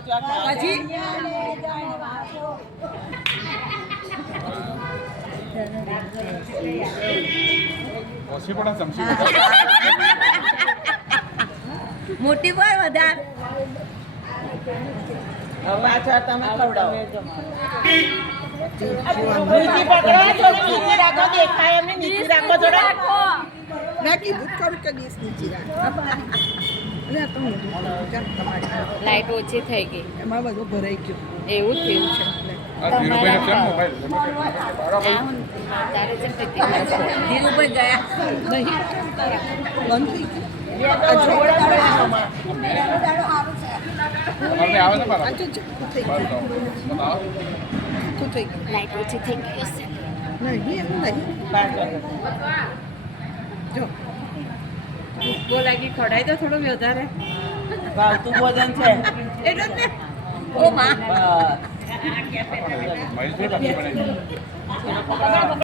પછી ઓછી પણ ચમચી મોટી પર વધાર પાછળ તમે ખવડાવો મેં કીધું ખરું કે ડીશ નીચી રાખ એટલે તો તમારી લાઈટ ઓછી થઈ ગઈ એમાં બધું ભરાઈ ગયું એવું થયું છે આ ધીરુભાઈનો કેમ મોબાઈલ તારે છે ધીરુભાઈ ગયા બંધ થઈ ગયું અમે આવે ને મારા આ તો ચોખ્ખું થઈ ગયું બતાવો ચોખ્ખું થઈ ગયું લાઈટ ઓછી થઈ ગઈ હશે નહીં એવું નહીં જો ભૂખો લાગી ખડાય તો થોડું વધારે ભાવતું ભોજન છે એટલે જ ને ઓ માં બસ મહેશભાઈ પછી બનાવી